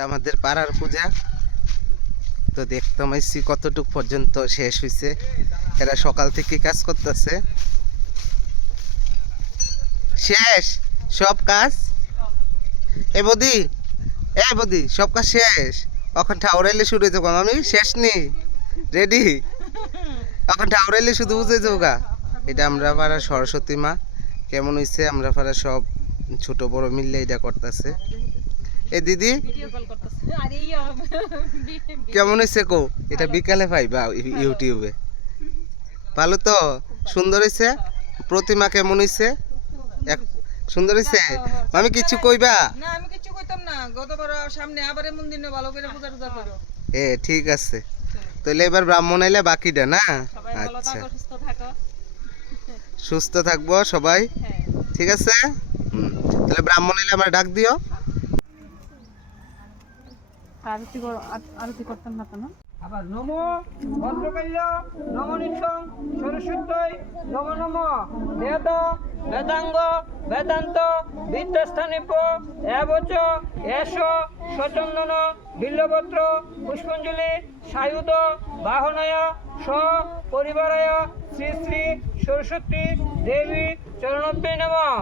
আমাদের পাড়ার পূজা তো দেখতাম আইসি কতটুক পর্যন্ত শেষ হয়েছে। এরা সকাল থেকে কাজ করতেছে। শেষ সব কাজ? এ বদি সব কাজ শেষ? এখন ঠাউরাইলে শুরু হয়ে যাবো। আমি শেষ নি রেডি, এখন ঠাউরাইলে শুধু বুঝে যাবো গা। এটা আমরা পাড়ার সরস্বতী মা কেমন হয়েছে, আমরা পাড়ার সব ছোট বড় মিললে এটা করতেছে। এ দিদি কেমন হয়েছে কো? এটা বিকালে পাইবা ইউটিউবে। ভালো তো? সুন্দর হয়েছে? প্রতিমা কেমন হয়েছে? সুন্দর হয়েছে? আমি কিছু কইবা? না আমি কিছু কইতাম না, গতবার সামনে আবার এমন দিনে ভালো করে পূজা টুজা করো। ঠিক আছে, তাহলে এবার ব্রাহ্মণ আইলে বাকিটা না। আচ্ছা, সুস্থ থাকবো সবাই, ঠিক আছে। তাহলে ব্রাহ্মণ আইলে আমার ডাক দিও। আরতি করতাম না কেন? আবার নমো ভদ্রকাল্য নমো নিত্যং সরস্বত্যই নমো নমো বেদ বেদাঙ্গ বেদান্ত বিদ্যাস্থানিপ এবচ এষ সচন্দন বিল্লপত্র পুষ্পাঞ্জলি সায়ুধ বাহনায় স পরিবারায় শ্রী শ্রী সরস্বতী দেবী চরণাব্যে নমঃ।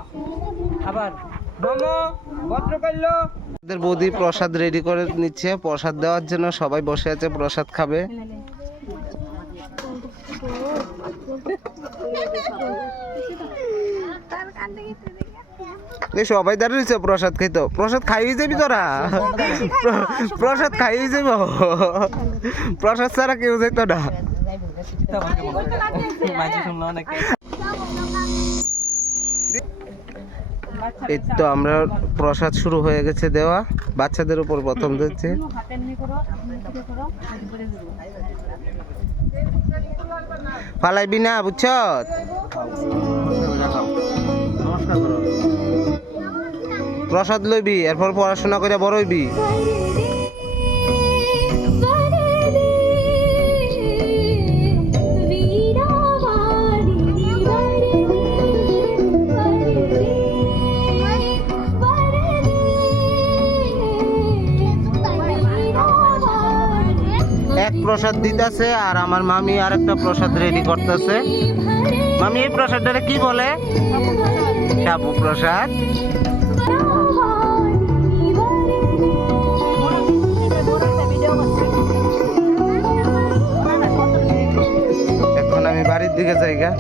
আবার নমো ভদ্রকাল্য। বৌদি প্রসাদ রেডি করে নিচ্ছে, প্রসাদ দেওয়ার জন্য সবাই বসে আছে, প্রসাদ খাবে। সবাই দাঁড়িয়েছে প্রসাদ খাইতো। প্রসাদ খাইয়ে যাবি তোরা? প্রসাদ খাইয়ে যাব, প্রসাদ ছাড়া কেউ যেত না। এই তো আমরা প্রসাদ শুরু হয়ে গেছে দেওয়া, বাচ্চাদের উপর প্রথম দিচ্ছে। ফালাইবি না, বুঝছ? প্রসাদ লইবি, এরপর পড়াশোনা করে বড় হইবি। এক প্রসাদ দিতেছে আর আমার মামি আর একটা প্রসাদ রেডি করতেছে। মামি এই প্রসাদটা কি বলে? সাবু প্রসাদ। এখন আমি বাড়ির দিকে যাই গা।